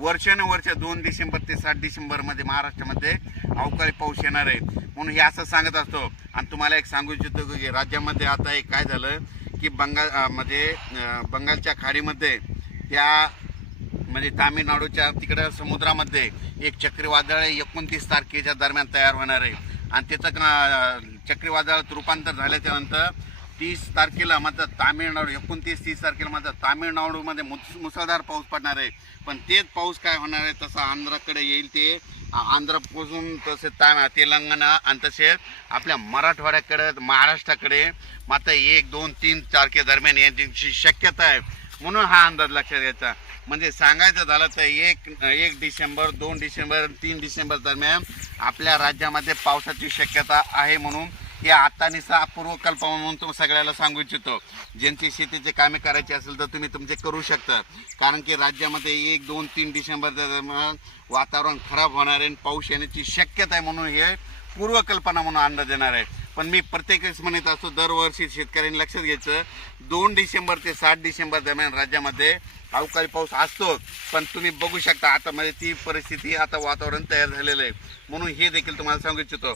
वर्षानुवर्ष दोन डिसेंबर ते सात डिसेंबरमध्ये महाराष्ट्रामध्ये अवकाळी पाऊस येणार आहे. म्हणून हे असं सांगत असतो. आणि तुम्हाला एक सांगू इच्छितो की राज्यामध्ये आता एक काय झालं की बंगाल मध्ये बंगालच्या खाडीमध्ये त्या म्हणजे तामिळनाडूच्या तिकडं समुद्रामध्ये एक चक्रीवादळ एकोणतीस तारखेच्या दरम्यान तयार होणार आहे. आणि त्याचं चक्रीवादळात रूपांतर झाल्याच्यानंतर तीस तारखेला मात्र तामिळनाडू एकोणतीस तीस तारखेला मात्र तामिळनाडूमध्ये मुस मुसळधार पाऊस पडणार आहे. पण तेच पाऊस काय होणार आहे तसं आंध्राकडे येईल ते. आंध्रपासून तसे ता तेलंगणा आणि तसेच आपल्या मराठवाड्याकडे महाराष्ट्राकडे मात्र एक दोन तीन तारखे दरम्यान येण्याची शक्यता आहे. म्हणून हा अंदाज लक्षात घ्यायचा. म्हणजे सांगायचं झालं तर एक एक डिसेंबर दोन डिसेंबर तीन डिसेंबर दरम्यान आपल्या राज्यामध्ये पावसाची शक्यता आहे म्हणून हे आता निसा पूर्वकल्पना म्हणून तुम्ही सगळ्याला सांगू इच्छितो. ज्यांची शेतीचे कामे करायची असेल तर तुम्ही तुमचे करू शकता. कारण की राज्यामध्ये एक दोन तीन डिसेंबर दरम्यान वातावरण खराब होणार आहे आणि पाऊस येण्याची शक्यता आहे म्हणून हे पूर्वकल्पना म्हणून अंदाज देणार आहे. पण मी प्रत्येक वेळेस म्हणत असतो दरवर्षी शेतकऱ्यांनी लक्षात घ्यायचं दोन डिसेंबर ते सात डिसेंबर दरम्यान राज्यामध्ये अवकाळी पाऊस असतो. पण तुम्ही बघू शकता आता मध्ये ती परिस्थिती आता वातावरण तयार झालेलं आहे. म्हणून हे देखील तुम्हाला सांगू इच्छितो.